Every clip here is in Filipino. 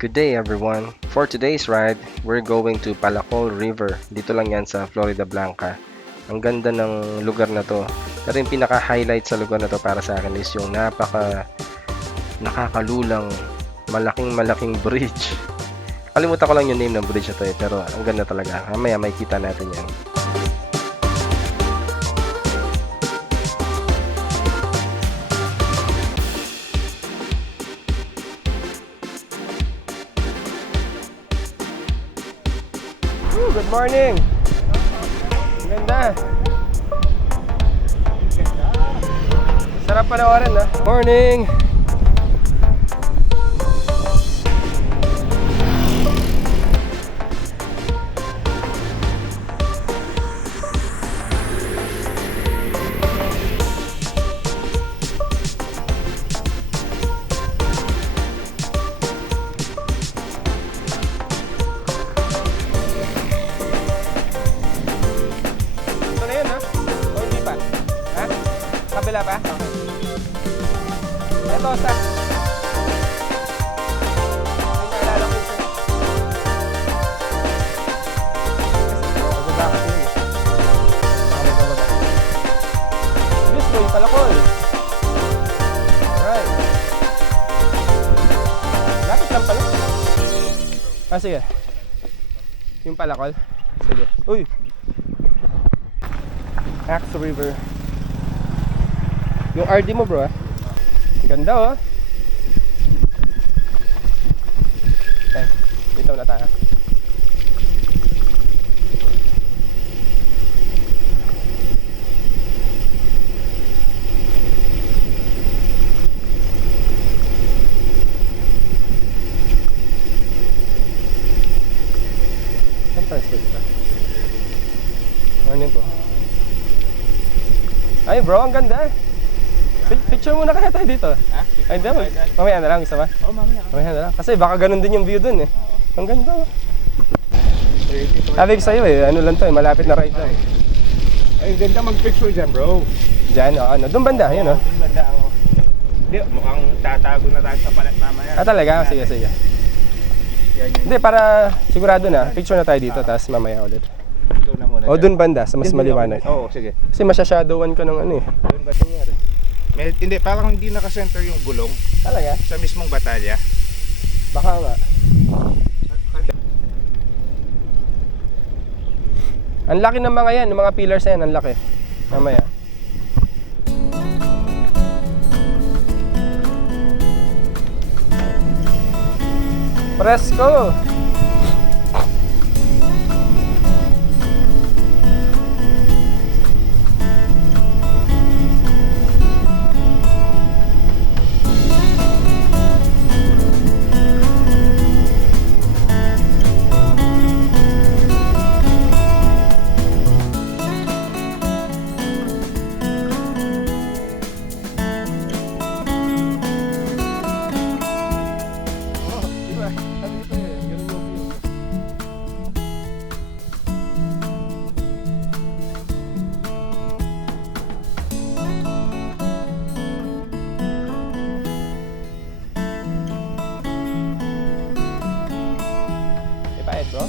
Good day everyone! For today's ride, we're going to Palacol River. Dito lang yan sa Florida Blanca. Ang ganda ng lugar na to. Pero yung pinaka-highlight sa lugar na to para sa akin is yung napaka nakakalulang malaking malaking bridge. Kalimutan ko lang yung name ng bridge na to eh, pero ang ganda talaga. Mamaya may kita natin yan. Woo, good morning! Ganda! Sarap panoorin na. Morning! Kabila pa? Okay. Ito sa... Palakol. Alright. Lapit lang pala. Ah, sige. Yung palakol. Sige. Uy! Axe River. Yung RD mo bro ah. Ganda oh. Yan. Dito na tayo. Ba? Morning po. Ay bro, ang ganda. Pi- Picture muna kaya tayo dito. Ha? Ay, hindi. Mamaya na lang, gusto ba? Oo, mamaya. Mamaya na lang. Kasi baka ganun din yung view dun eh. Ang ganda. oh. 30 to Sabi ko sa'yo eh, ano lang to eh, malapit na ride lang. Ay, ganda mag-picture dyan, bro. Diyan, oh, ano. Doon banda, yun oh. Yung banda ako. Hindi, mukhang tatago na tayo sa palat mamaya. Ah, talaga? Sige, sige. Hindi, para sigurado na. Picture na tayo dito, tapos mamaya ulit. Ikaw na muna. O, doon banda, sa mas maliwanag. Oo, sige. Kasi masyashadowan ka ng ano eh. Doon ba? May, hindi, parang hindi nakasenter yung gulong Talaga? sa mismong batalya. Baka nga. Ang laki ng mga yan, ng mga pillars na yan, ang laki. Mamaya. Presko! Oh, Ipahid bro?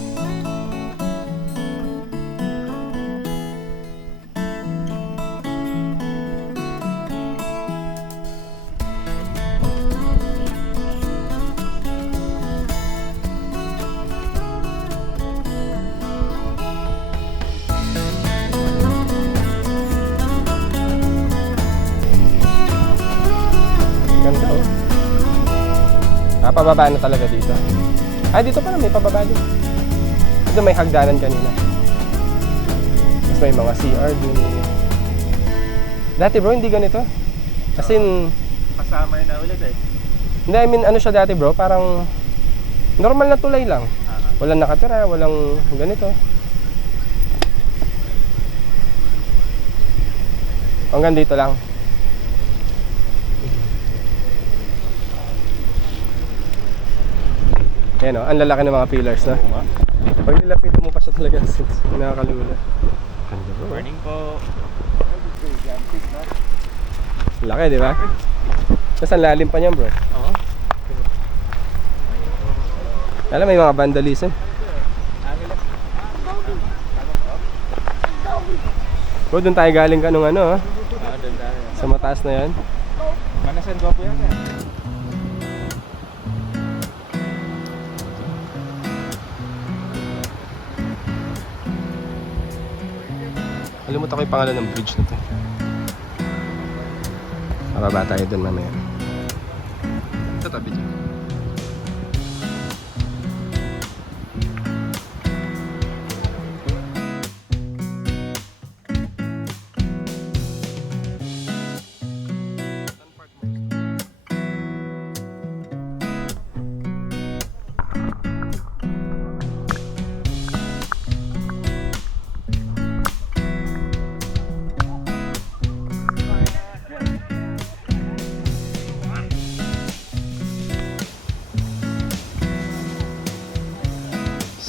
Ganda oh. Ah, pababa na talaga dito. Ay, dito pala may pababa din. Dito may hagdanan kanina. Tapos may mga CR din. Dati bro, hindi ganito. As in, Kasama na ulit eh. hindi, I mean, ano siya dati bro, parang normal na tulay lang. Walang nakatira, walang ganito. Hanggang dito lang. Ayan o, ang lalaki ng mga pillars na. Pag nilapitan mo pa siya talaga, nakakalula. Ganda bro. Morning po. Laki, di ba? Tapos ang lalim pa niyan bro. Oo. Alam, may mga vandalism. Bro, doon tayo galing kanong ano, ah, Ah, doon tayo. sa mataas na yan. Manasan ko po yan. Kalimutan ko yung pangalan ng bridge na to. Mababa tayo doon mamaya. Tatabi dyan.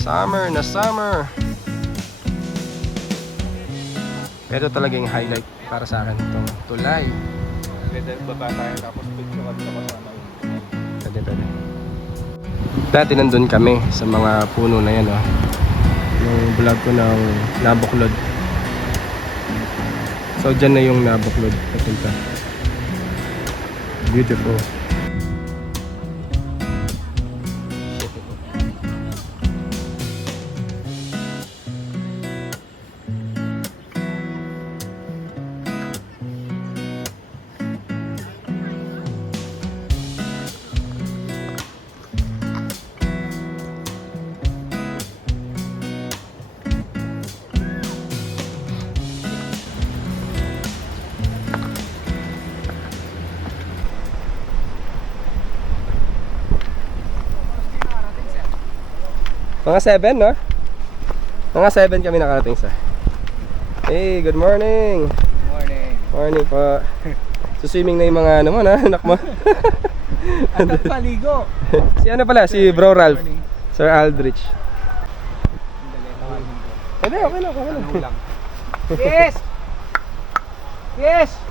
Summer na summer! Pero talaga yung highlight para sa akin itong tulay. Pwede baba tayo tapos picture kami sa kasama yun. Pwede, pwede. Dati nandun kami sa mga puno na yan, oh. Yung vlog ko ng nabuklod. So, dyan na yung nabuklod papunta. Beautiful. Mga 7, no? Mga 7 kami nakarating sa. Hey, good morning! Morning. Morning po. Suswimming na yung mga ano mo, na, anak mo. Ang paligo. si ano pala, si Bro Ralph. Sir Aldrich. Hindi, okay lang, okay lang. Yes! Yes!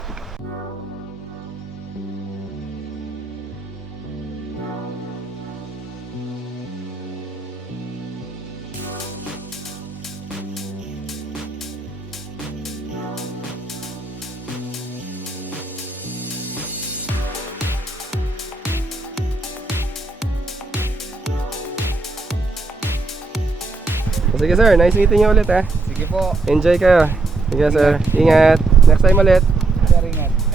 Sige sir, nice meeting you ulit ha. Sige po. Enjoy kayo. Sige sir, ingat. Next time ulit. Sir, ingat.